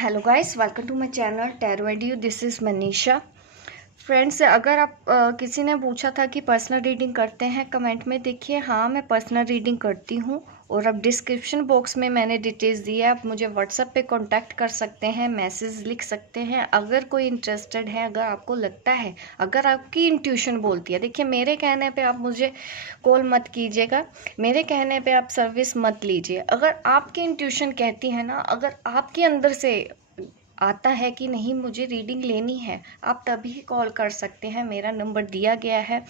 Hello guys, welcome to my channel tarot and you. This is Manisha. Friends, अगर आप किसी ने पूछा था कि पर्सनल रीडिंग करते हैं, कमेंट में देखिए हाँ मैं पर्सनल रीडिंग करती हूँ। और अब डिस्क्रिप्शन बॉक्स में मैंने डिटेल्स दी है, आप मुझे व्हाट्सएप पे कांटेक्ट कर सकते हैं, मैसेज लिख सकते हैं अगर कोई इंटरेस्टेड है। अगर आपको लगता है, अगर आपकी इंट्यूशन बोलती है, देखिए मेरे कहने पे आप मुझे कॉल मत कीजिएगा, मेरे कहने पे आप सर्विस मत लीजिए। अगर आपकी इंट्यूशन कहती है ना, अगर आपके अंदर से आता है कि नहीं मुझे रीडिंग लेनी है, आप तभी कॉल कर सकते हैं। मेरा नंबर दिया गया है।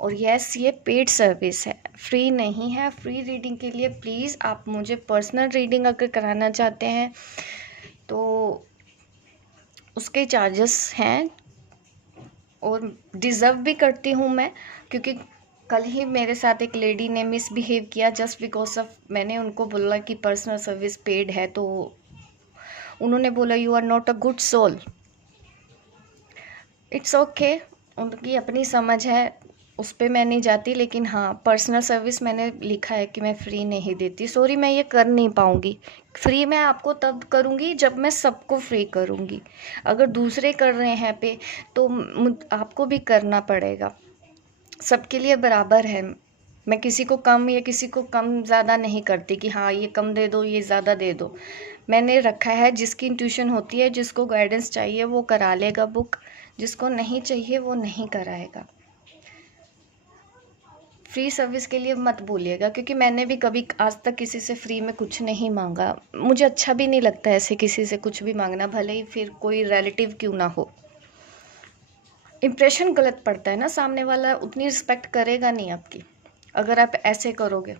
और यस, ये पेड सर्विस है, फ्री नहीं है। फ्री रीडिंग के लिए प्लीज़ आप मुझे पर्सनल रीडिंग अगर कराना चाहते हैं तो उसके चार्जेस हैं, और डिज़र्व भी करती हूँ मैं, क्योंकि कल ही मेरे साथ एक लेडी ने मिसबिहेव किया जस्ट बिकॉज ऑफ मैंने उनको बोला कि पर्सनल सर्विस पेड है, तो उन्होंने बोला you are not a good soul. It's okay, उनकी अपनी समझ है, उस पर मैं नहीं जाती। लेकिन हाँ, पर्सनल सर्विस मैंने लिखा है कि मैं फ्री नहीं देती। सॉरी, मैं ये कर नहीं पाऊँगी। फ्री मैं आपको तब करूँगी जब मैं सबको फ्री करूँगी। अगर दूसरे कर रहे हैं पे तो आपको भी करना पड़ेगा। सबके लिए बराबर है। मैं किसी को कम या किसी को कम ज़्यादा नहीं करती कि हाँ ये कम दे दो ये ज़्यादा दे दो। मैंने रखा है, जिसकी इंट्यूशन होती है, जिसको गाइडेंस चाहिए वो करा लेगा बुक, जिसको नहीं चाहिए वो नहीं कराएगा। फ्री सर्विस के लिए मत बोलिएगा, क्योंकि मैंने भी कभी आज तक किसी से फ्री में कुछ नहीं मांगा। मुझे अच्छा भी नहीं लगता ऐसे किसी से कुछ भी मांगना, भले ही फिर कोई रिलेटिव क्यों ना हो। इम्प्रेशन गलत पड़ता है ना, सामने वाला उतनी रिस्पेक्ट करेगा नहीं आपकी अगर आप ऐसे करोगे।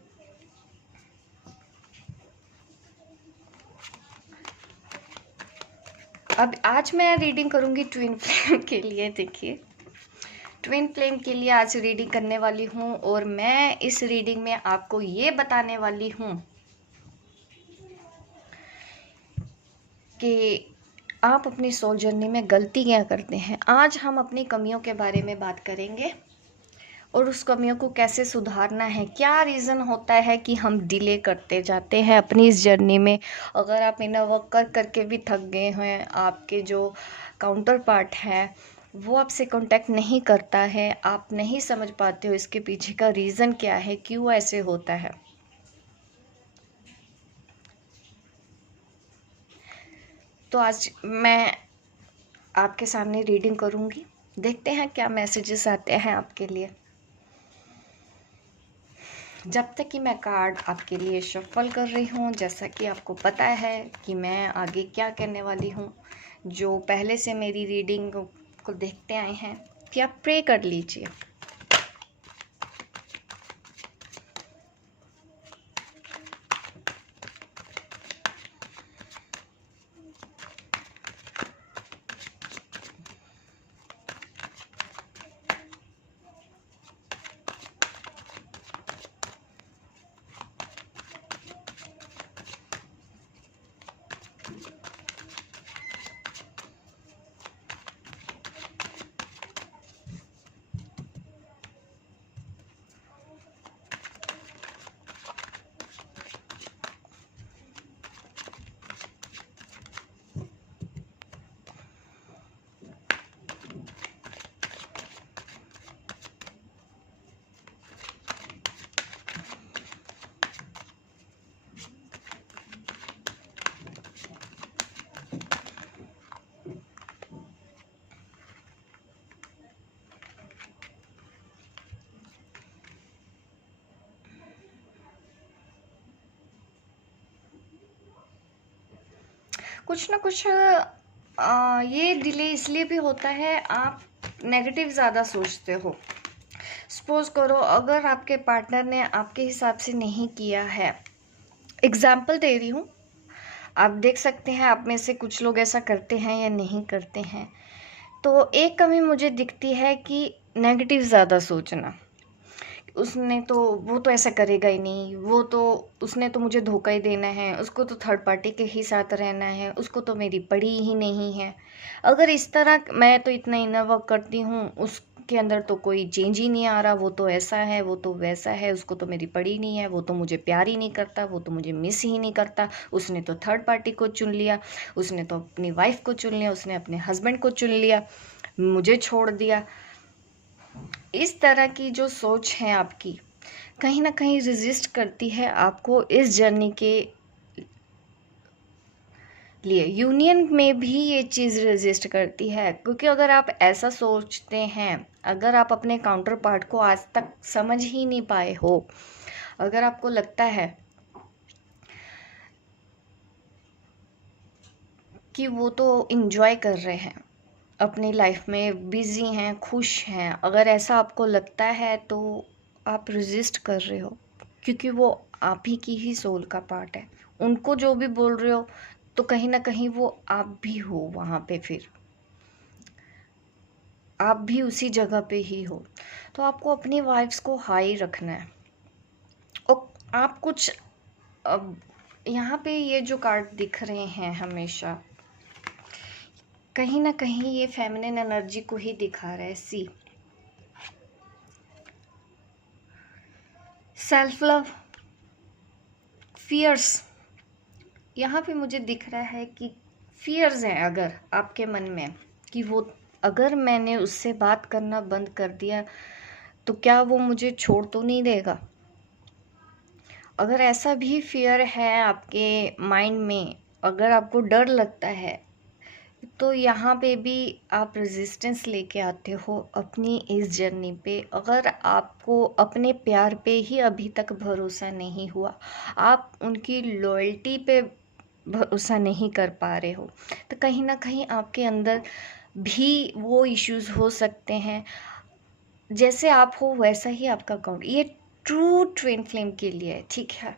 अब आज मैं रीडिंग करूंगी ट्विन फ्लेम के लिए। देखिए, ट्विन फ्लेम के लिए आज रीडिंग करने वाली हूँ, और मैं इस रीडिंग में आपको ये बताने वाली हूँ कि आप अपनी सोल जर्नी में गलती क्या करते हैं। आज हम अपनी कमियों के बारे में बात करेंगे और उस कमियों को कैसे सुधारना है। क्या रीज़न होता है कि हम डिले करते जाते हैं अपनी इस जर्नी में। अगर आप इनर वर्क कर करके भी थक गए हैं, आपके जो काउंटर पार्ट है वो आपसे कांटेक्ट नहीं करता है, आप नहीं समझ पाते हो इसके पीछे का रीज़न क्या है, क्यों ऐसे होता है, तो आज मैं आपके सामने रीडिंग करूँगी। देखते हैं क्या मैसेजेस आते हैं आपके लिए। जब तक कि मैं कार्ड आपके लिए शफल कर रही हूँ, जैसा कि आपको पता है कि मैं आगे क्या करने वाली हूँ, जो पहले से मेरी रीडिंग को देखते आए हैं, कि आप प्रे कर लीजिए। कुछ ना कुछ ये डिले इसलिए भी होता है, आप नेगेटिव ज़्यादा सोचते हो। सपोज करो अगर आपके पार्टनर ने आपके हिसाब से नहीं किया है, एग्जाम्पल दे रही हूँ, आप देख सकते हैं आप में से कुछ लोग ऐसा करते हैं या नहीं करते हैं। तो एक कमी मुझे दिखती है कि नेगेटिव ज़्यादा सोचना। उसने तो, वो तो ऐसा करेगा ही नहीं, वो तो, उसने तो मुझे धोखा ही देना है, उसको तो थर्ड पार्टी के ही साथ रहना है, उसको तो मेरी पड़ी ही नहीं है। अगर इस तरह, मैं तो इतना इनर वर्क करती हूँ, उसके अंदर तो कोई चेंज ही नहीं आ रहा, वो तो ऐसा है, वो तो वैसा है, उसको तो मेरी पड़ी नहीं है, वो तो मुझे प्यार ही नहीं करता, वो तो मुझे मिस ही नहीं करता, उसने तो थर्ड पार्टी को चुन लिया, उसने तो अपनी वाइफ को चुन लिया, उसने अपने हस्बैंड को चुन लिया, मुझे छोड़ दिया। इस तरह की जो सोच है आपकी कहीं ना कहीं रेजिस्ट करती है आपको इस जर्नी के लिए। यूनियन में भी ये चीज़ रेजिस्ट करती है, क्योंकि अगर आप ऐसा सोचते हैं, अगर आप अपने काउंटर पार्ट को आज तक समझ ही नहीं पाए हो, अगर आपको लगता है कि वो तो इंजॉय कर रहे हैं, अपनी लाइफ में बिजी हैं, खुश हैं, अगर ऐसा आपको लगता है तो आप रेजिस्ट कर रहे हो, क्योंकि वो आप ही की ही सोल का पार्ट है। उनको जो भी बोल रहे हो तो कहीं ना कहीं वो आप भी हो वहाँ पे, फिर आप भी उसी जगह पे ही हो। तो आपको अपनी वाइफ्स को हाई रखना है। और आप कुछ अब यहाँ पे ये जो कार्ड दिख रहे हैं हमेशा कहीं ना कहीं ये फेमिनिन एनर्जी को ही दिखा रहा है। सी, सेल्फ लव, फियर्स, यहाँ पे मुझे दिख रहा है कि फियर्स हैं अगर आपके मन में कि वो, अगर मैंने उससे बात करना बंद कर दिया तो क्या वो मुझे छोड़ तो नहीं देगा। अगर ऐसा भी फियर है आपके माइंड में, अगर आपको डर लगता है, तो यहाँ पे भी आप रेजिस्टेंस लेके आते हो अपनी इस जर्नी पे। अगर आपको अपने प्यार पे ही अभी तक भरोसा नहीं हुआ, आप उनकी लॉयल्टी पे भरोसा नहीं कर पा रहे हो, तो कहीं ना कहीं आपके अंदर भी वो इश्यूज हो सकते हैं। जैसे आप हो वैसा ही आपका अकाउंट, ये ट्रू ट्विन फ्लेम के लिए है, ठीक है।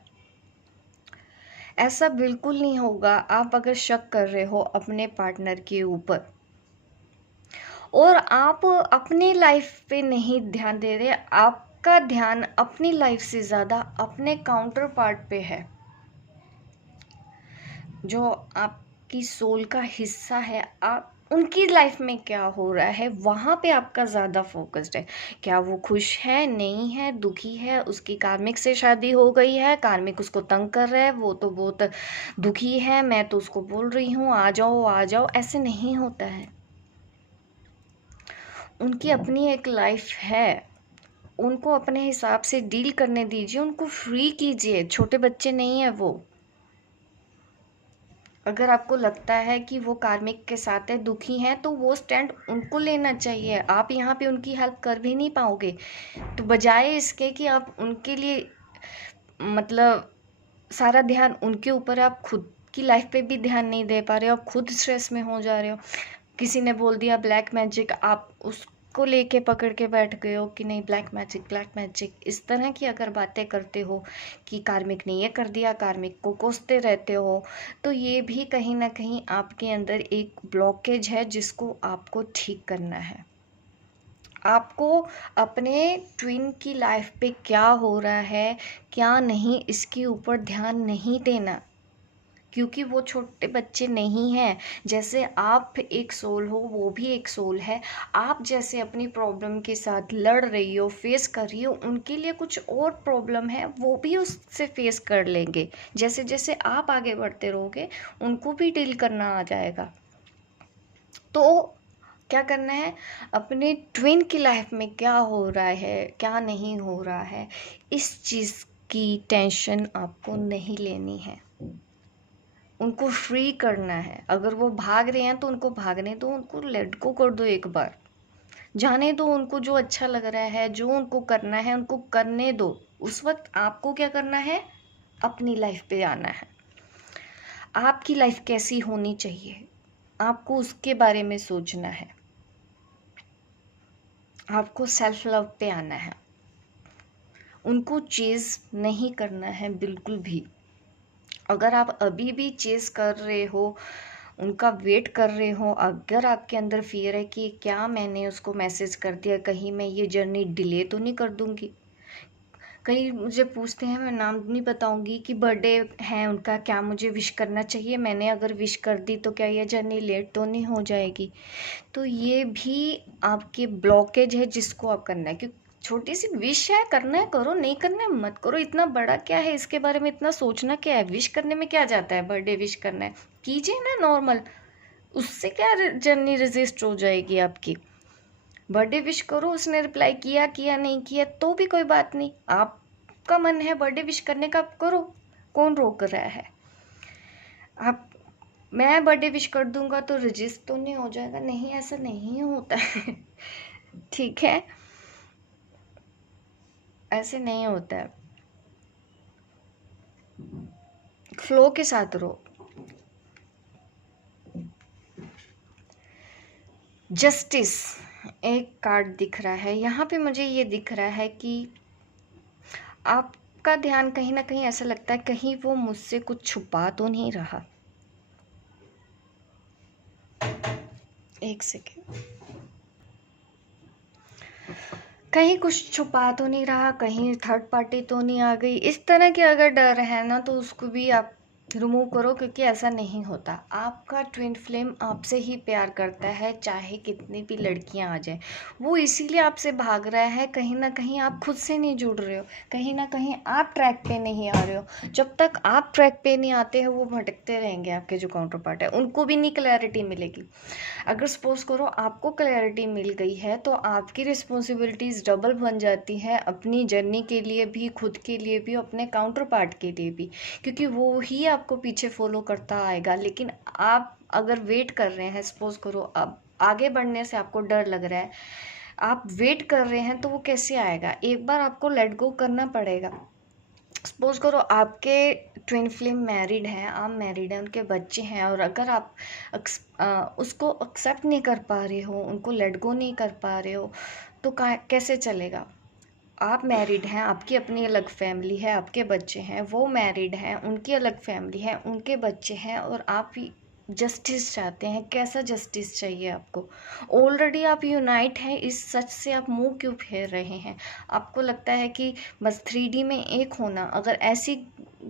ऐसा बिल्कुल नहीं होगा आप अगर शक कर रहे हो अपने पार्टनर के ऊपर और आप अपनी लाइफ पे नहीं ध्यान दे रहे, आपका ध्यान अपनी लाइफ से ज़्यादा अपने काउंटर पार्ट पे है, जो आपकी सोल का हिस्सा है। आप उनकी लाइफ में क्या हो रहा है वहाँ पे आपका ज़्यादा फोकस्ड है। क्या वो खुश है, नहीं है, दुखी है, उसकी कार्मिक से शादी हो गई है, कार्मिक उसको तंग कर रहा है, वो तो बहुत दुखी है, मैं तो उसको बोल रही हूँ आ जाओ आ जाओ। ऐसे नहीं होता है, उनकी अपनी एक लाइफ है, उनको अपने हिसाब से डील करने दीजिए, उनको फ्री कीजिए, छोटे बच्चे नहीं है वो। अगर आपको लगता है कि वो कार्मिक के साथ है, दुखी हैं, तो वो स्टैंड उनको लेना चाहिए। आप यहाँ पे उनकी हेल्प कर भी नहीं पाओगे, तो बजाय इसके कि आप उनके लिए मतलब सारा ध्यान उनके ऊपर, आप खुद की लाइफ पे भी ध्यान नहीं दे पा रहे हो, आप खुद स्ट्रेस में हो जा रहे हो। किसी ने बोल दिया ब्लैक मैजिक, आप उसको लेके पकड़ के बैठ गए हो कि नहीं ब्लैक मैजिक ब्लैक मैजिक। इस तरह की अगर बातें करते हो कि कार्मिक ने ये कर दिया, कार्मिक को कोसते रहते हो, तो ये भी कहीं ना कहीं आपके अंदर एक ब्लॉकेज है जिसको आपको ठीक करना है। आपको अपने ट्विन की लाइफ पे क्या हो रहा है, क्या नहीं, इसके ऊपर ध्यान नहीं देना, क्योंकि वो छोटे बच्चे नहीं हैं। जैसे आप एक सोल हो, वो भी एक सोल है। आप जैसे अपनी प्रॉब्लम के साथ लड़ रही हो, फेस कर रही हो, उनके लिए कुछ और प्रॉब्लम है, वो भी उससे फेस कर लेंगे। जैसे जैसे आप आगे बढ़ते रहोगे उनको भी डील करना आ जाएगा। तो क्या करना है, अपने ट्विन की लाइफ में क्या हो रहा है, क्या नहीं हो रहा है, इस चीज़ की टेंशन आपको नहीं लेनी है। उनको फ्री करना है। अगर वो भाग रहे हैं तो उनको भागने दो, उनको लेट गो कर दो, एक बार जाने दो। उनको जो अच्छा लग रहा है, जो उनको करना है, उनको करने दो। उस वक्त आपको क्या करना है, अपनी लाइफ पे आना है। आपकी लाइफ कैसी होनी चाहिए, आपको उसके बारे में सोचना है। आपको सेल्फ लव पे आना है, उनको चेज नहीं करना है बिल्कुल भी। अगर आप अभी भी चेज कर रहे हो, उनका वेट कर रहे हो, अगर आपके अंदर फियर है कि क्या मैंने उसको मैसेज कर दिया, कहीं मैं ये जर्नी डिले तो नहीं कर दूंगी, कई मुझे पूछते हैं, मैं नाम नहीं बताऊंगी, कि बर्थडे है उनका, क्या मुझे विश करना चाहिए, मैंने अगर विश कर दी तो क्या ये जर्नी लेट तो नहीं हो जाएगी। तो ये भी आपकी ब्लॉकेज है जिसको आप करना है, क्योंकि छोटी सी विश है, करना है करो, नहीं करना है मत करो, इतना बड़ा क्या है, इसके बारे में इतना सोचना क्या है, विश करने में क्या जाता है, बर्थडे विश करना है कीजिए ना नॉर्मल, उससे क्या जर्नी रजिस्ट हो जाएगी आपकी। बर्थडे विश करो, उसने रिप्लाई किया किया नहीं किया तो भी कोई बात नहीं, आपका मन है बर्थडे विश करने का, आप करो, कौन रोक रहा है। आप मैं बर्थडे विश कर दूंगा तो रजिस्ट तो नहीं हो जाएगा, नहीं ऐसा नहीं होता है ठीक है, ऐसे नहीं होता है, फ्लो के साथ रहो। जस्टिस एक कार्ड दिख रहा है यहाँ पे, मुझे ये दिख रहा है कि आपका ध्यान कहीं ना कहीं ऐसा लगता है कहीं वो मुझसे कुछ छुपा तो नहीं रहा। एक सेकेंड, कहीं कुछ छुपा तो नहीं रहा, कहीं थर्ड पार्टी तो नहीं आ गई, इस तरह के अगर डर है ना तो उसको भी आप रिमूव करो, क्योंकि ऐसा नहीं होता। आपका ट्विन फ्लेम आपसे ही प्यार करता है, चाहे कितनी भी लड़कियां आ जाए, वो इसीलिए आपसे भाग रहा है। कहीं ना कहीं आप खुद से नहीं जुड़ रहे हो, कहीं ना कहीं आप ट्रैक पे नहीं आ रहे हो। जब तक आप ट्रैक पे नहीं आते हो वो भटकते रहेंगे, आपके जो काउंटर पार्ट है उनको भी नहीं क्लैरिटी मिलेगी। अगर सपोज करो आपको क्लैरिटी मिल गई है तो आपकी रिस्पॉन्सिबिलिटीज़ डबल बन जाती है, अपनी जर्नी के लिए भी, खुद के लिए भी, अपने काउंटर पार्ट के लिए भी, क्योंकि वो ही आपको पीछे फॉलो करता आएगा। लेकिन आप अगर वेट कर रहे हैं, सपोज करो अब आगे बढ़ने से आपको डर लग रहा है, आप वेट कर रहे हैं, तो वो कैसे आएगा, एक बार आपको लेट गो करना पड़ेगा। सपोज करो आपके ट्विन फ्लेम मैरिड हैं, आप मैरिड हैं, उनके बच्चे हैं, और अगर आप उसको एक्सेप्ट नहीं कर पा रहे हो, उनको लेट गो नहीं कर पा रहे हो, तो कैसे चलेगा। आप मैरिड हैं, आपकी अपनी अलग फैमिली है, आपके बच्चे हैं, वो मैरिड हैं, उनकी अलग फैमिली है, उनके बच्चे हैं, और आप जस्टिस चाहते हैं। कैसा जस्टिस चाहिए आपको, ऑलरेडी आप यूनाइट हैं, इस सच से आप मुंह क्यों फेर रहे हैं। आपको लगता है कि बस 3D में एक होना, अगर ऐसी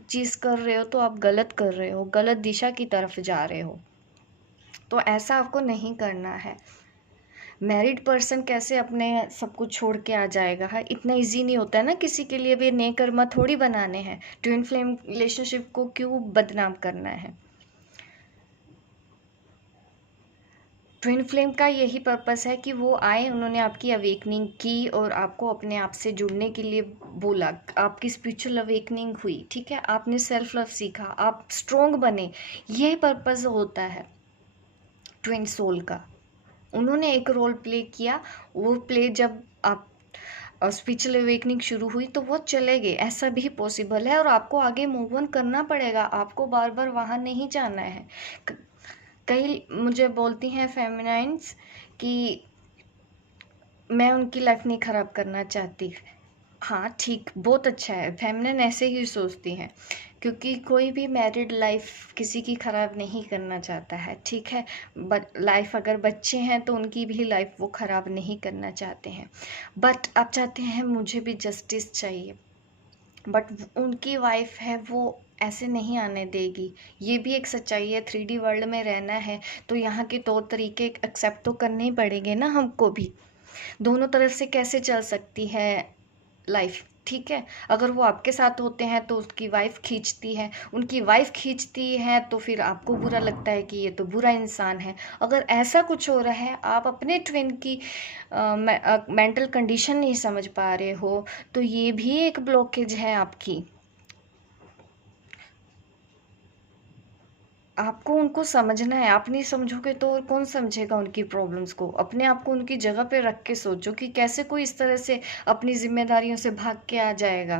चीज़ कर रहे हो तो आप गलत कर रहे हो, गलत दिशा की तरफ जा रहे हो, तो ऐसा आपको नहीं करना है। मैरिड पर्सन कैसे अपने सब कुछ छोड़ के आ जाएगा, है इतना इजी नहीं होता है ना किसी के लिए भी, नए कर्मा थोड़ी बनाने हैं, ट्विन फ्लेम रिलेशनशिप को क्यों बदनाम करना है। ट्विन फ्लेम का यही पर्पस है कि वो आए, उन्होंने आपकी अवेकनिंग की और आपको अपने आप से जुड़ने के लिए बोला, आपकी स्पिरिचुअल अवेकनिंग हुई, ठीक है, आपने सेल्फ लव सीखा, आप स्ट्रोंग बने, यही पर्पस होता है ट्विन सोल का। उन्होंने एक रोल प्ले किया, वो प्ले जब आप स्पिरिचुअल अवेकनिंग शुरू हुई तो वो चले गए, ऐसा भी पॉसिबल है, और आपको आगे मूव ऑन करना पड़ेगा, आपको बार बार वहाँ नहीं जाना है। कई मुझे बोलती हैं फेमिनाइन्स कि मैं उनकी लाइफ नहीं ख़राब करना चाहती। हाँ ठीक, बहुत अच्छा है, फेमिनिन ऐसे ही सोचती हैं, क्योंकि कोई भी मैरिड लाइफ किसी की ख़राब नहीं करना चाहता है, ठीक है। बट लाइफ अगर बच्चे हैं तो उनकी भी लाइफ वो ख़राब नहीं करना चाहते हैं। बट आप चाहते हैं मुझे भी जस्टिस चाहिए, बट उनकी वाइफ है वो ऐसे नहीं आने देगी, ये भी एक सच्चाई है। 3D वर्ल्ड में रहना है तो यहाँ के तौर तरीके एक्सेप्ट तो करने ही पड़ेंगे ना हमको भी, दोनों तरफ से कैसे चल सकती है लाइफ, ठीक है। अगर वो आपके साथ होते हैं तो उसकी वाइफ खींचती है, उनकी वाइफ खींचती है तो फिर आपको बुरा लगता है कि ये तो बुरा इंसान है। अगर ऐसा कुछ हो रहा है, आप अपने ट्विन की मेंटल कंडीशन नहीं समझ पा रहे हो, तो ये भी एक ब्लॉकेज है आपकी। आपको उनको समझना है, आप नहीं समझोगे तो और कौन समझेगा उनकी प्रॉब्लम्स को। अपने आप को उनकी जगह पे रख के सोचो कि कैसे कोई इस तरह से अपनी जिम्मेदारियों से भाग के आ जाएगा।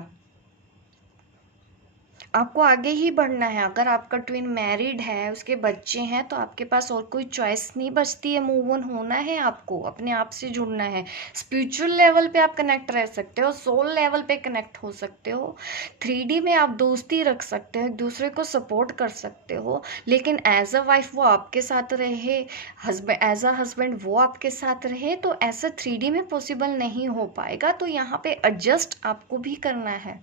आपको आगे ही बढ़ना है। अगर आपका ट्विन मैरिड है, उसके बच्चे हैं, तो आपके पास और कोई चॉइस नहीं बचती है। मूव ऑन होना है, आपको अपने आप से जुड़ना है। स्पिरिचुअल लेवल पे आप कनेक्ट रह सकते हो, सोल लेवल पे कनेक्ट हो सकते हो, 3D में आप दोस्ती रख सकते हो, एक दूसरे को सपोर्ट कर सकते हो, लेकिन एज अ वाइफ वो आपके साथ रहे, हस्बैंड एज अ हस्बैंड वो आपके साथ रहे, तो ऐसा 3D में पॉसिबल नहीं हो पाएगा। तो यहाँ पे एडजस्ट आपको भी करना है।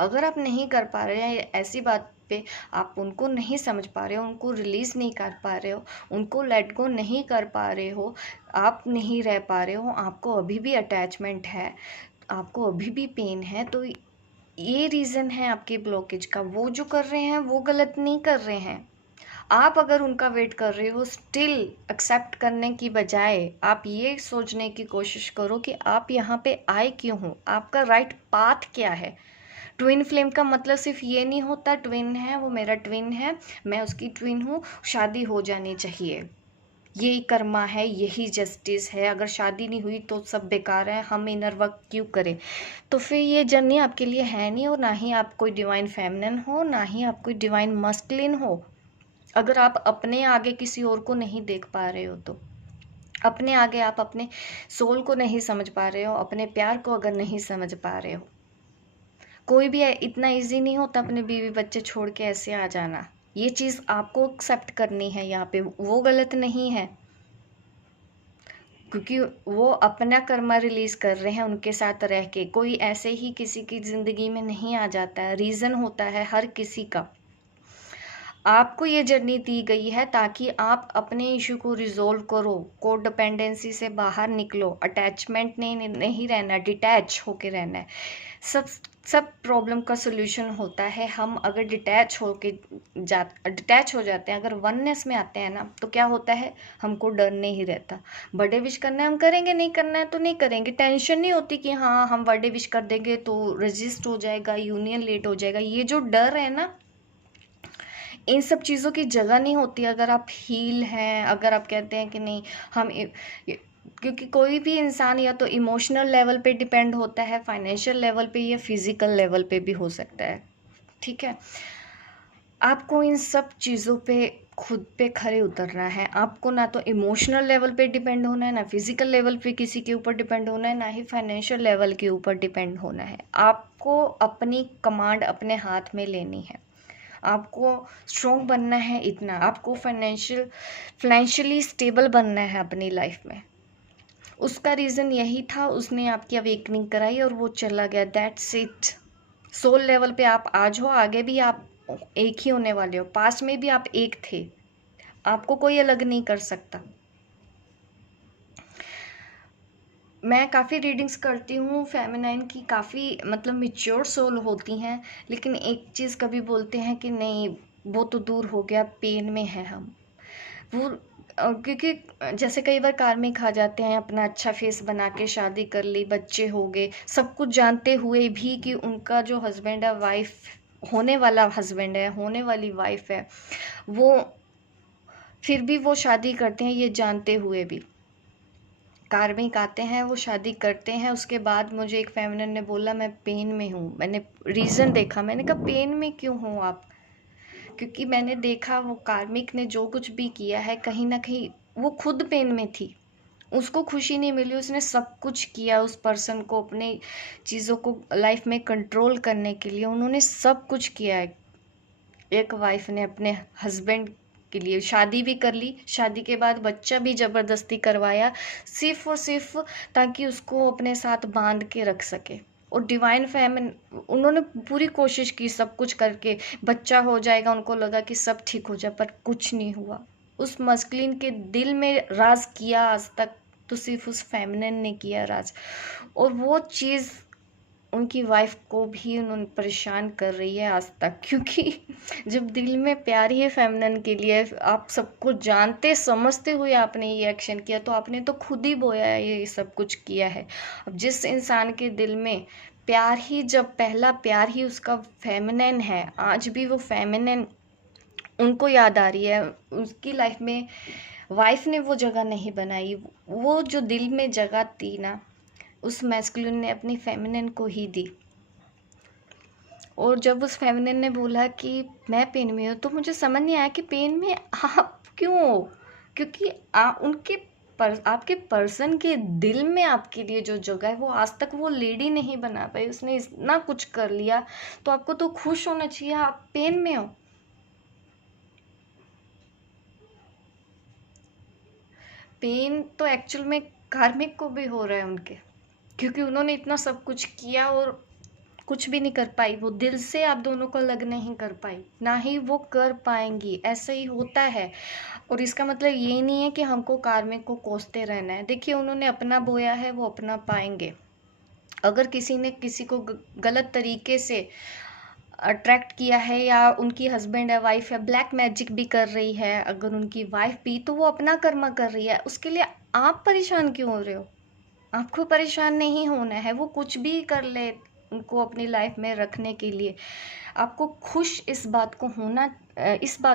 अगर आप नहीं कर पा रहे हैं ऐसी बात पे, आप उनको नहीं समझ पा रहे हो, उनको रिलीज़ नहीं कर पा रहे हो, उनको लेट गो नहीं कर पा रहे हो, आप नहीं रह पा रहे हो, आपको अभी भी अटैचमेंट है, आपको अभी भी पेन है, तो ये रीज़न है आपके ब्लॉकेज का। वो जो कर रहे हैं वो गलत नहीं कर रहे हैं। आप अगर उनका वेट कर रहे हो, स्टिल एक्सेप्ट करने की बजाय आप ये सोचने की कोशिश करो कि आप यहाँ पे आए क्यों हो, आपका राइट पाथ क्या है। ट्विन फ्लेम का मतलब सिर्फ ये नहीं होता ट्विन है, वो मेरा ट्विन है, मैं उसकी ट्विन हूँ, शादी हो जानी चाहिए, यही कर्मा है, यही जस्टिस है, अगर शादी नहीं हुई तो सब बेकार है, हम इनर वर्क क्यों करें। तो फिर ये जर्नी आपके लिए है नहीं, और ना ही आप कोई डिवाइन फेमिनिन हो, ना ही आप कोई डिवाइन मस्कुलिन हो। अगर आप अपने आगे किसी और को नहीं देख पा रहे हो, तो अपने आगे आप अपने सोल को नहीं समझ पा रहे हो, अपने प्यार को अगर नहीं समझ पा रहे हो, कोई भी इतना इजी नहीं होता अपने बीवी बच्चे छोड़ के ऐसे आ जाना। ये चीज़ आपको एक्सेप्ट करनी है, यहाँ पे वो गलत नहीं है, क्योंकि वो अपना कर्मा रिलीज कर रहे हैं उनके साथ रह के। कोई ऐसे ही किसी की ज़िंदगी में नहीं आ जाता है, रीज़न होता है हर किसी का। आपको ये जर्नी दी गई है ताकि आप अपने इशू को रिजोल्व करो, कोड डिपेंडेंसी से बाहर निकलो, अटैचमेंट नहीं रहना, डिटैच होके रहना है। सब सब प्रॉब्लम का सोल्यूशन होता है, हम अगर डिटैच हो जाते हैं, अगर वननेस में आते हैं ना, तो क्या होता है, हमको डर नहीं रहता। बर्थडे विश करना है हम करेंगे, नहीं करना है तो नहीं करेंगे, टेंशन नहीं होती कि हाँ हम बर्थडे विश कर देंगे तो रजिस्ट हो जाएगा, यूनियन लेट हो जाएगा। ये जो डर है ना, इन सब चीज़ों की जगह नहीं होती अगर आप हील हैं, अगर आप कहते हैं कि नहीं हम क्योंकि कोई भी इंसान या तो इमोशनल लेवल पे डिपेंड होता है, फाइनेंशियल लेवल पे या फिजिकल लेवल पे भी हो सकता है, ठीक है। आपको इन सब चीज़ों पे खुद पे खरे उतरना है। आपको ना तो इमोशनल लेवल पे डिपेंड होना है, ना फिजिकल लेवल पे किसी के ऊपर डिपेंड होना है, ना ही फाइनेंशियल लेवल के ऊपर डिपेंड होना है। आपको अपनी कमांड अपने हाथ में लेनी है, आपको स्ट्रॉन्ग बनना है, इतना आपको फाइनेंशियली स्टेबल बनना है अपनी लाइफ में। उसका रीज़न यही था, उसने आपकी अवेकनिंग कराई और वो चला गया, दैट्स इट। सोल लेवल पे आप आज हो, आगे भी आप एक ही होने वाले हो, पास्ट में भी आप एक थे, आपको कोई अलग नहीं कर सकता। मैं काफ़ी रीडिंग्स करती हूँ फेमिनाइन की, काफ़ी मतलब मैच्योर सोल होती हैं, लेकिन एक चीज़ कभी बोलते हैं कि नहीं वो तो दूर हो गया, पेन में है हम। वो क्योंकि जैसे कई बार कार्मिक खा जाते हैं, अपना अच्छा फेस बना के शादी कर ली, बच्चे हो गए, सब कुछ जानते हुए भी कि उनका जो हस्बैंड है, वाइफ होने वाला हस्बैंड है, होने वाली वाइफ है, वो फिर भी वो शादी करते हैं ये जानते हुए भी। कार्मिक आते हैं, वो शादी करते हैं, उसके बाद मुझे एक फेमिनिन ने बोला मैं पेन में हूँ। मैंने रीज़न देखा, मैंने कहा पेन में क्यों हूँ आप, क्योंकि मैंने देखा वो कार्मिक ने जो कुछ भी किया है, कहीं ना कहीं वो खुद पेन में थी, उसको खुशी नहीं मिली, उसने सब कुछ किया उस पर्सन को अपने चीज़ों को लाइफ में कंट्रोल करने के लिए, उन्होंने सब कुछ किया है। एक वाइफ ने अपने हस्बैंड के लिए शादी भी कर ली, शादी के बाद बच्चा भी ज़बरदस्ती करवाया, सिर्फ और सिर्फ ताकि उसको अपने साथ बांध के रख सके। और डिवाइन फेमिन उन्होंने पूरी कोशिश की, सब कुछ करके बच्चा हो जाएगा, उनको लगा कि सब ठीक हो जाए, पर कुछ नहीं हुआ। उस मस्कुलिन के दिल में राज किया आज तक, तो सिर्फ उस फेमिनिन ने किया राज, और वो चीज़ उनकी वाइफ को भी उन्होंने परेशान कर रही है आज तक। क्योंकि जब दिल में प्यार ही है फेमिनिन के लिए, आप सबको जानते समझते हुए आपने ये एक्शन किया, तो आपने तो खुद ही बोया है, ये सब कुछ किया है। अब जिस इंसान के दिल में प्यार ही, जब पहला प्यार ही उसका फेमिनिन है, आज भी वो फेमिनिन उनको याद आ रही है, उसकी लाइफ में वाइफ ने वो जगह नहीं बनाई, वो जो दिल में जगह थी ना, उस मैस्कुलिन ने अपनी फेमिनिन को ही दी। और जब उस फेमिनिन ने बोला कि मैं पेन में हूँ, तो मुझे समझ नहीं आया कि पेन में आप क्यों हो। क्योंकि आपके पर्सन के दिल में आपके लिए जो जगह है वो आज तक वो लेडी नहीं बना पाई, उसने इतना कुछ कर लिया, तो आपको तो खुश होना चाहिए। आप पेन में हो। पेन तो एक्चुअल में कार्मिक को भी हो रहा है उनके, क्योंकि उन्होंने इतना सब कुछ किया और कुछ भी नहीं कर पाई। वो दिल से आप दोनों को अलग नहीं कर पाई, ना ही वो कर पाएंगी। ऐसा ही होता है। और इसका मतलब ये नहीं है कि हमको कार्मिक को कोसते रहना है। देखिए, उन्होंने अपना बोया है, वो अपना पाएंगे। अगर किसी ने किसी को गलत तरीके से अट्रैक्ट किया है, या उनकी हस्बैंड है, वाइफ है, ब्लैक मैजिक भी कर रही है, अगर उनकी वाइफ भी, तो वो अपना कर्मा कर रही है। उसके लिए आप परेशान क्यों हो रहे हो? आपको परेशान नहीं होना है। वो कुछ भी कर ले उनको अपनी लाइफ में रखने के लिए, आपको खुश इस बात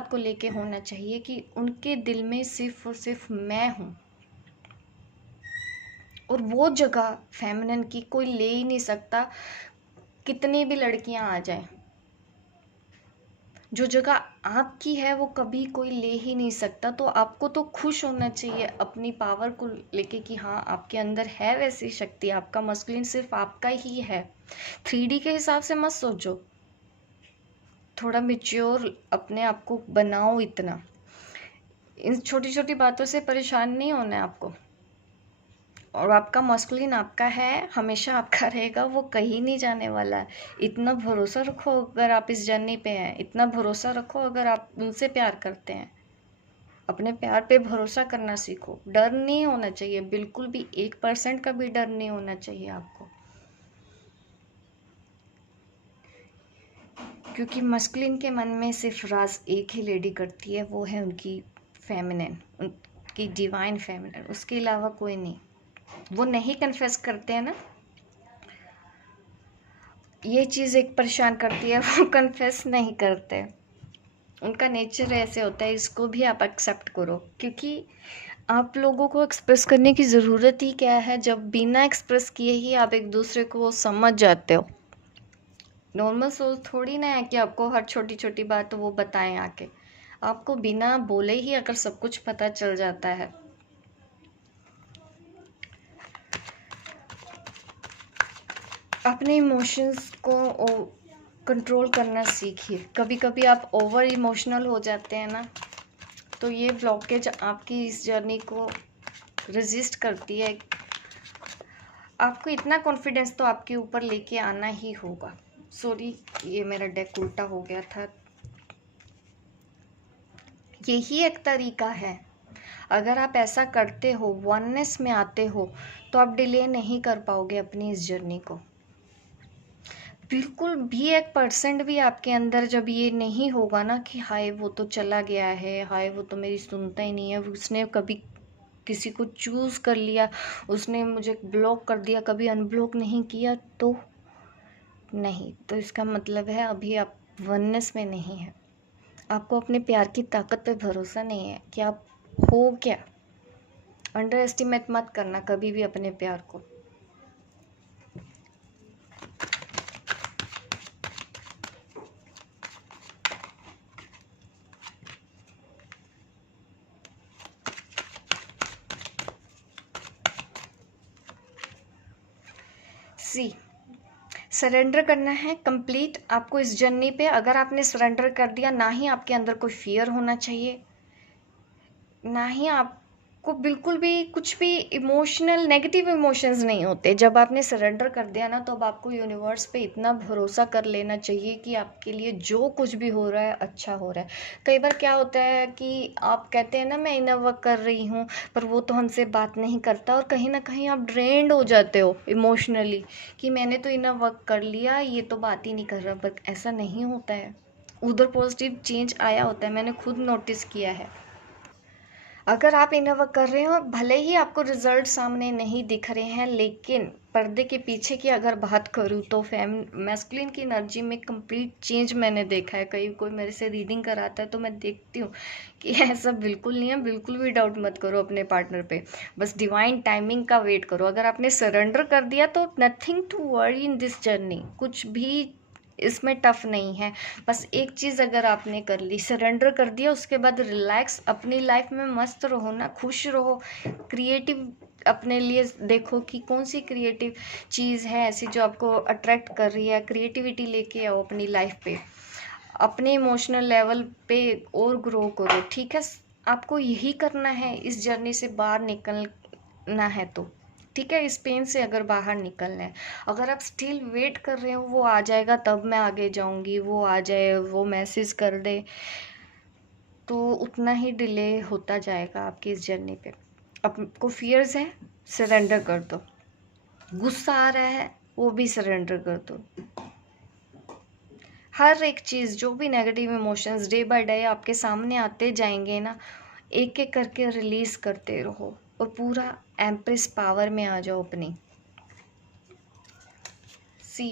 को लेके होना चाहिए कि उनके दिल में सिर्फ और सिर्फ मैं हूँ। और वो जगह फेमिनिन की कोई ले ही नहीं सकता, कितनी भी लड़कियां आ जाएं। जो जगह आपकी है वो कभी कोई ले ही नहीं सकता। तो आपको तो खुश होना चाहिए अपनी पावर को लेके कि हाँ, आपके अंदर है वैसी शक्ति। आपका मस्कुलिन सिर्फ आपका ही है। 3D के हिसाब से मत सोचो, थोड़ा मेच्योर अपने आप को बनाओ। इतना इन छोटी छोटी बातों से परेशान नहीं होना है आपको। और आपका मस्कुलिन आपका है, हमेशा आपका रहेगा, वो कहीं नहीं जाने वाला है। इतना भरोसा रखो अगर आप इस जर्नी पे हैं। इतना भरोसा रखो अगर आप उनसे प्यार करते हैं। अपने प्यार पे भरोसा करना सीखो। डर नहीं होना चाहिए, बिल्कुल भी 1% का भी डर नहीं होना चाहिए आपको। क्योंकि मस्कुलिन के मन में सिर्फ राज एक ही लेडी करती है, वो है उनकी फेमिनिन, उनकी डिवाइन फेमिनिन। उसके अलावा कोई नहीं। वो नहीं कन्फेस करते हैं ना, ये चीज़ एक परेशान करती है। वो कन्फेस नहीं करते, उनका नेचर ऐसे होता है। इसको भी आप एक्सेप्ट करो, क्योंकि आप लोगों को एक्सप्रेस करने की ज़रूरत ही क्या है, जब बिना एक्सप्रेस किए ही आप एक दूसरे को समझ जाते हो। नॉर्मल सोच थोड़ी ना है कि आपको हर छोटी छोटी बात वो बताएं आके। आपको बिना बोले ही अगर सब कुछ पता चल जाता है। अपने इमोशंस को कंट्रोल करना सीखिए। कभी कभी आप ओवर इमोशनल हो जाते हैं ना, तो ये ब्लॉकेज आपकी इस जर्नी को रेजिस्ट करती है। आपको इतना कॉन्फिडेंस तो आपके ऊपर लेके आना ही होगा। सॉरी, ये मेरा डेक उल्टा हो गया था। यही एक तरीका है। अगर आप ऐसा करते हो, वननेस में आते हो, तो आप डिले नहीं कर पाओगे अपनी इस जर्नी को। बिल्कुल भी 1% भी आपके अंदर जब ये नहीं होगा ना कि हाय वो तो चला गया है, हाय वो तो मेरी सुनता ही नहीं है, उसने कभी किसी को चूज़ कर लिया, उसने मुझे ब्लॉक कर दिया, कभी अनब्लॉक नहीं किया, तो नहीं, तो इसका मतलब है अभी आप वननेस में नहीं है। आपको अपने प्यार की ताकत पे भरोसा नहीं है कि आप हो क्या। अंडर एस्टिमेट मत करना कभी भी अपने प्यार को। सी, सरेंडर करना है कंप्लीट आपको इस जर्नी पे। अगर आपने सरेंडर कर दिया, ना ही आपके अंदर कोई फियर होना चाहिए, ना ही आपको बिल्कुल भी कुछ भी इमोशनल नेगेटिव इमोशंस नहीं होते। जब आपने सरेंडर कर दिया ना, तो अब आपको यूनिवर्स पे इतना भरोसा कर लेना चाहिए कि आपके लिए जो कुछ भी हो रहा है अच्छा हो रहा है। कई बार क्या होता है कि आप कहते हैं ना मैं इनर वर्क कर रही हूँ, पर वो तो हमसे बात नहीं करता, और कहीं ना कहीं आप ड्रेन्ड हो जाते हो इमोशनली कि मैंने तो इनर वर्क कर लिया, ये तो बात ही नहीं कर रहा। बट ऐसा नहीं होता है, उधर पॉजिटिव चेंज आया होता है, मैंने खुद नोटिस किया है। अगर आप इनर वर्क कर रहे हो, भले ही आपको रिजल्ट सामने नहीं दिख रहे हैं, लेकिन पर्दे के पीछे की अगर बात करूँ तो मैस्कुलिन की एनर्जी में कंप्लीट चेंज मैंने देखा है। कहीं कोई मेरे से रीडिंग कराता है तो मैं देखती हूँ कि ऐसा बिल्कुल नहीं है। बिल्कुल भी डाउट मत करो अपने पार्टनर पे, बस डिवाइन टाइमिंग का वेट करो। अगर आपने सरेंडर कर दिया तो nothing to worry in this journey. कुछ भी इसमें टफ नहीं है। बस एक चीज़ अगर आपने कर ली, सरेंडर कर दिया, उसके बाद रिलैक्स, अपनी लाइफ में मस्त रहो ना, खुश रहो, क्रिएटिव अपने लिए देखो कि कौन सी क्रिएटिव चीज़ है ऐसी जो आपको अट्रैक्ट कर रही है। क्रिएटिविटी लेके आओ अपनी लाइफ पे, अपने इमोशनल लेवल पे और ग्रो करो। ठीक है, आपको यही करना है, इस जर्नी से बाहर निकलना है तो ठीक है, इस पेन से अगर बाहर निकलना है। अगर आप स्टिल वेट कर रहे हो वो आ जाएगा तब मैं आगे जाऊंगी, वो आ जाए, वो मैसेज कर दे, तो उतना ही डिले होता जाएगा आपकी इस जर्नी पे। आपको फियर्स है, सरेंडर कर दो। गुस्सा आ रहा है, वो भी सरेंडर कर दो। हर एक चीज़, जो भी negative emotions day by day आपके सामने आते जाएंगे ना, एक एक करके रिलीज करते रहो और पूरा एम्प्रेस पावर में आ जाओ अपनी। सी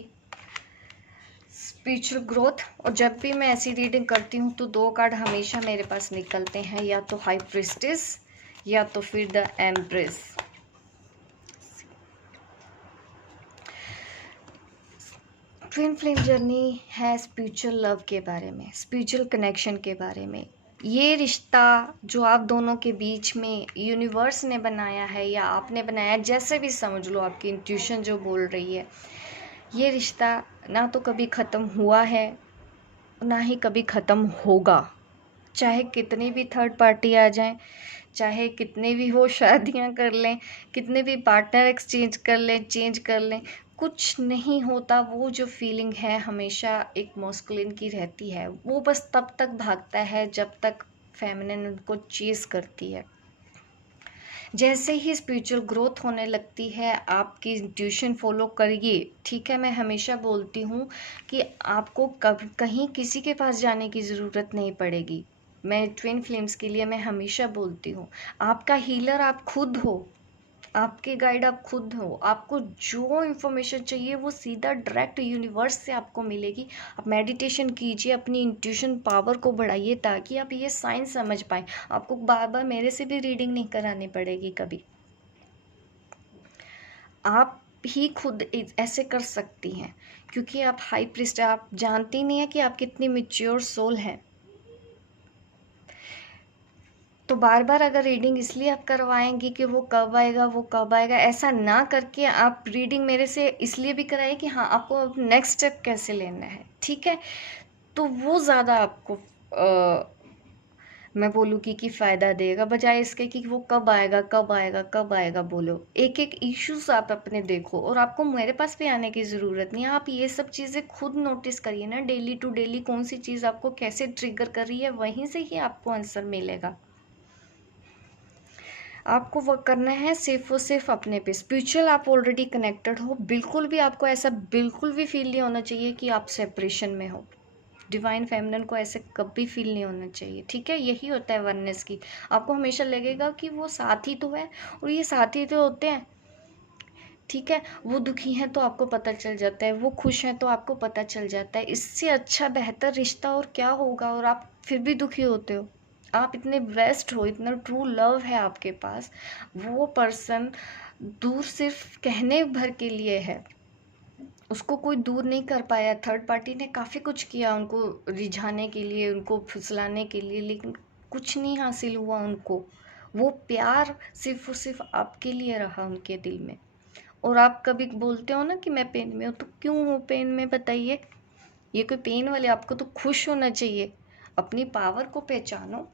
स्पिरिचुअल ग्रोथ। और जब भी मैं ऐसी रीडिंग करती हूँ तो 2 कार्ड हमेशा मेरे पास निकलते हैं, या तो हाई प्रिस्टेस या तो फिर the empress. Twin flame journey है स्पिरिचुअल लव के बारे में, स्पिरिचुअल कनेक्शन के बारे में। ये रिश्ता जो आप दोनों के बीच में यूनिवर्स ने बनाया है या आपने बनाया, जैसे भी समझ लो, आपकी इंट्यूशन जो बोल रही है, ये रिश्ता ना तो कभी ख़त्म हुआ है, ना ही कभी ख़त्म होगा। चाहे कितनी भी थर्ड पार्टी आ जाए, चाहे कितने भी वो शादियां कर लें, कितने भी पार्टनर एक्सचेंज कर लें, चेंज कर लें, कुछ नहीं होता। वो जो फीलिंग है हमेशा एक मस्कुलिन की रहती है। वो बस तब तक भागता है जब तक फेमिनिन उनको चेज करती है। जैसे ही स्पिरिचुअल ग्रोथ होने लगती है, आपकी इंट्यूशन फॉलो करिए। ठीक है, मैं हमेशा बोलती हूँ कि आपको कभी कहीं किसी के पास जाने की ज़रूरत नहीं पड़ेगी। मैं ट्विन फ्लेम्स के लिए मैं हमेशा बोलती हूँ, आपका हीलर आप खुद हो, आपके गाइड आप खुद हो। आपको जो इन्फॉर्मेशन चाहिए वो सीधा डायरेक्ट यूनिवर्स से आपको मिलेगी। आप मेडिटेशन कीजिए, अपनी इंट्यूशन पावर को बढ़ाइए ताकि आप ये साइंस समझ पाए। आपको बार बार मेरे से भी रीडिंग नहीं करानी पड़ेगी कभी। आप ही खुद ऐसे कर सकती हैं, क्योंकि आप हाई प्रिस्ट, आप जानती नहीं है कि आप कितनी मैच्योर सोल हैं। तो बार बार अगर रीडिंग इसलिए आप करवाएंगी कि वो कब आएगा, वो कब आएगा, ऐसा ना करके आप रीडिंग मेरे से इसलिए भी कराइए कि हाँ, आपको अब नेक्स्ट स्टेप कैसे लेना है। ठीक है, तो वो ज़्यादा आपको मैं बोलूँगी कि फ़ायदा देगा, बजाय इसके कि वो कब आएगा, कब आएगा, कब आएगा बोलो। एक एक इश्यूज आप अपने देखो, और आपको मेरे पास भी आने की ज़रूरत नहीं है। आप ये सब चीज़ें खुद नोटिस करिए ना, डेली टू डेली कौन सी चीज़ आपको कैसे ट्रिगर कर रही है, वहीं से ही आपको आंसर मिलेगा। आपको वर्क करना है सिर्फ और सिर्फ अपने पे। स्पिरिचुअल आप ऑलरेडी कनेक्टेड हो, बिल्कुल भी आपको ऐसा बिल्कुल भी फील नहीं होना चाहिए कि आप सेपरेशन में हो। डिवाइन फेमिनिन को ऐसे कभी फील नहीं होना चाहिए। ठीक है, यही होता है वननेस की। आपको हमेशा लगेगा कि वो साथी तो है, और ये साथी तो होते हैं। ठीक है, वो दुखी हैं तो आपको पता चल जाता है, वो खुश हैं तो आपको पता चल जाता है। इससे अच्छा बेहतर रिश्ता और क्या होगा, और आप फिर भी दुखी होते हो। आप इतने ब्लेस्ड हो, इतना ट्रू लव है आपके पास। वो पर्सन दूर सिर्फ कहने भर के लिए है, उसको कोई दूर नहीं कर पाया। थर्ड पार्टी ने काफ़ी कुछ किया उनको रिझाने के लिए, उनको फुसलाने के लिए, लेकिन कुछ नहीं हासिल हुआ उनको। वो प्यार सिर्फ और सिर्फ आपके लिए रहा उनके दिल में। और आप कभी बोलते हो ना कि मैं पेन में हूँ, तो क्यों हो पेन में, बताइए। ये कोई पेन वाले, आपको तो खुश होना चाहिए। अपनी पावर को पहचानो।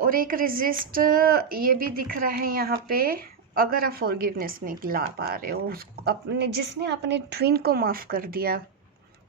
और एक रेजिस्ट ये भी दिख रहा है यहाँ पे। अगर आप फॉरगिवनेस नहीं ला पा रहे हो, अपने जिसने अपने ट्विन को माफ़ कर दिया,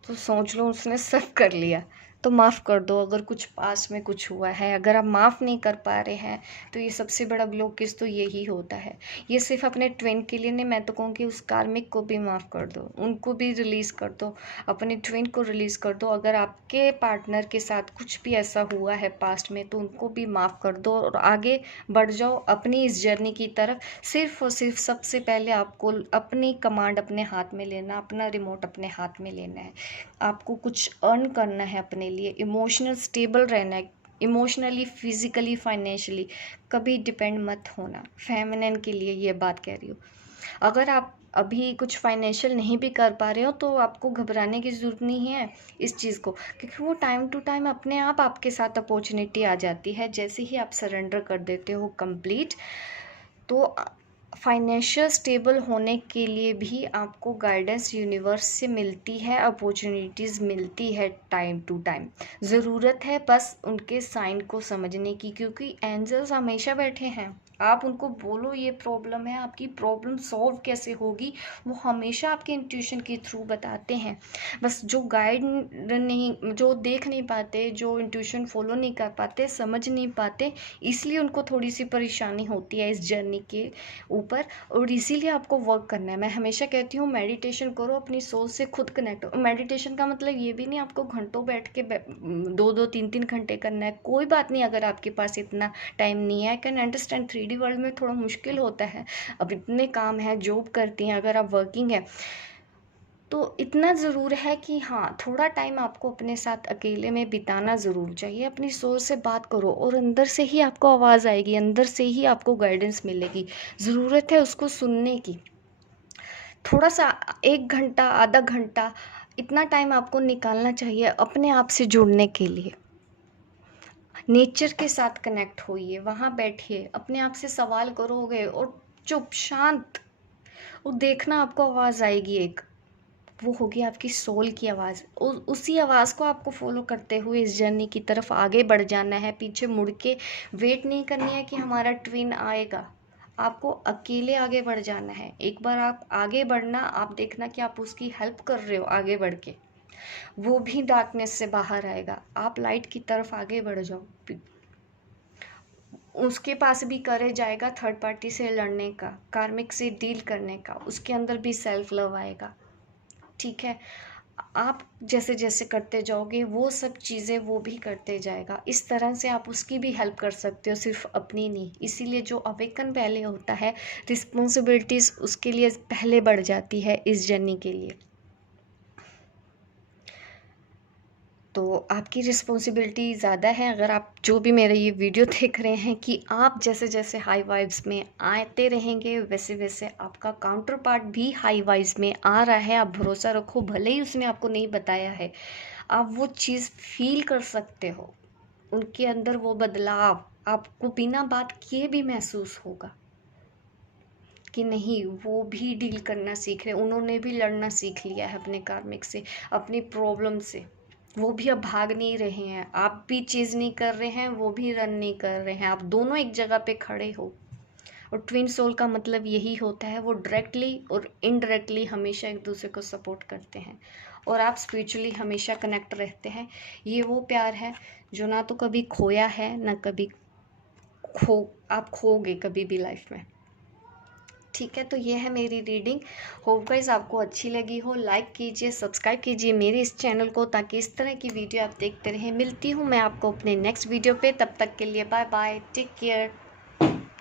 तो सोच लो उसने सब कर लिया, तो माफ़ कर दो। अगर कुछ पास में कुछ हुआ है, अगर आप माफ़ नहीं कर पा रहे हैं, तो ये सबसे बड़ा ब्लॉकेज तो यही होता है। ये सिर्फ अपने ट्विन के लिए नहीं, मैं तो कहूँगी उस कार्मिक को भी माफ़ कर दो, उनको भी रिलीज़ कर दो, अपने ट्विन को रिलीज़ कर दो। अगर आपके पार्टनर के साथ कुछ भी ऐसा हुआ है पास्ट में, तो उनको भी माफ़ कर दो और आगे बढ़ जाओ अपनी इस जर्नी की तरफ। सिर्फ और सिर्फ सबसे पहले आपको अपनी कमांड अपने हाथ में लेना, अपना रिमोट अपने हाथ में लेना है। आपको कुछ अर्न करना है अपने लिए, इमोशनल स्टेबल रहना है, इमोशनली, फिजिकली, फाइनेंशियली कभी डिपेंड मत होना। फेमिनिन के लिए ये बात कह रही हूँ। अगर आप अभी कुछ फाइनेंशियल नहीं भी कर पा रहे हो तो आपको घबराने की ज़रूरत नहीं है इस चीज़ को, क्योंकि वो टाइम टू टाइम अपने आप आपके साथ अपॉर्चुनिटी आ जाती है जैसे ही आप सरेंडर कर देते हो कंप्लीट। तो फाइनेंशियल स्टेबल होने के लिए भी आपको गाइडेंस यूनिवर्स से मिलती है, अपॉर्चुनिटीज़ मिलती है टाइम टू टाइम। ज़रूरत है बस उनके साइन को समझने की, क्योंकि एंजल्स हमेशा बैठे हैं। आप उनको बोलो ये प्रॉब्लम है, आपकी प्रॉब्लम सॉल्व कैसे होगी, वो हमेशा आपके इंट्यूशन के थ्रू बताते हैं। बस जो गाइड नहीं, जो देख नहीं पाते, जो इंट्यूशन फॉलो नहीं कर पाते, समझ नहीं पाते, इसलिए उनको थोड़ी सी परेशानी होती है इस जर्नी के ऊपर, और इसीलिए आपको वर्क करना है। मैं हमेशा कहती हूँ मेडिटेशन करो, अपनी सोल से खुद कनेक्ट हो। मेडिटेशन का मतलब ये भी नहीं आपको घंटों बैठ के 2-2 3-3 घंटे करना है, कोई बात नहीं। अगर आपके पास इतना टाइम नहीं है, I can understand 3D world में थोड़ा मुश्किल होता है, अब इतने काम है, जॉब करती हैं, अगर आप वर्किंग है तो इतना ज़रूर है कि हाँ, थोड़ा टाइम आपको अपने साथ अकेले में बिताना ज़रूर चाहिए। अपनी सोच से बात करो और अंदर से ही आपको आवाज़ आएगी, अंदर से ही आपको गाइडेंस मिलेगी। ज़रूरत है उसको सुनने की। थोड़ा सा 1 घंटा, आधा घंटा, इतना टाइम आपको निकालना चाहिए अपने आप से जुड़ने के लिए। नेचर के साथ कनेक्ट होइए, वहाँ बैठिए, अपने आप से सवाल करोगे और चुप शांत, वो देखना आपको आवाज़ आएगी एक, वो होगी आपकी सोल की आवाज़। उसी आवाज़ को आपको फॉलो करते हुए इस जर्नी की तरफ आगे बढ़ जाना है। पीछे मुड़ के वेट नहीं करनी है कि हमारा ट्विन आएगा, आपको अकेले आगे बढ़ जाना है। एक बार आप आगे बढ़ना, आप देखना कि आप उसकी हेल्प कर रहे हो आगे बढ़ के, वो भी डार्कनेस से बाहर आएगा, आप लाइट की तरफ आगे बढ़ जाओ। उसके पास भी करेज आएगा थर्ड पार्टी से लड़ने का, कार्मिक से डील करने का, उसके अंदर भी सेल्फ लव आएगा। ठीक है, आप जैसे जैसे करते जाओगे वो सब चीज़ें वो भी करते जाएगा। इस तरह से आप उसकी भी हेल्प कर सकते हो, सिर्फ अपनी नहीं। इसीलिए जो अवेकन पहले होता है, रिस्पॉन्सिबिलिटीज़ उसके लिए पहले बढ़ जाती है इस जर्नी के लिए। तो आपकी रिस्पॉन्सिबिलिटी ज़्यादा है। अगर आप जो भी मेरा ये वीडियो देख रहे हैं कि आप जैसे जैसे हाई वाइब्स में आते रहेंगे, वैसे वैसे आपका काउंटर पार्ट भी हाई वाइब्स में आ रहा है। आप भरोसा रखो, भले ही उसने आपको नहीं बताया है, आप वो चीज़ फील कर सकते हो। उनके अंदर वो बदलाव आपको बिना बात किए भी महसूस होगा कि नहीं, वो भी डील करना सीख रहे हैं, उन्होंने भी लड़ना सीख लिया है अपने कार्मिक से, अपनी प्रॉब्लम से। वो भी अब भाग नहीं रहे हैं, आप भी चीज़ नहीं कर रहे हैं, वो भी रन नहीं कर रहे हैं, आप दोनों एक जगह पे खड़े हो। और ट्विन सोल का मतलब यही होता है, वो डायरेक्टली और इनडायरेक्टली हमेशा एक दूसरे को सपोर्ट करते हैं, और आप स्पिरिचुअली हमेशा कनेक्ट रहते हैं। ये वो प्यार है जो ना तो कभी खोया है, ना कभी आप खोगे कभी भी लाइफ में। ठीक है, तो ये है मेरी रीडिंग। होप गाइस आपको अच्छी लगी हो। लाइक कीजिए, सब्सक्राइब कीजिए मेरे इस चैनल को, ताकि इस तरह की वीडियो आप देखते रहें। मिलती हूँ मैं आपको अपने नेक्स्ट वीडियो पे, तब तक के लिए बाय बाय, टेक केयर।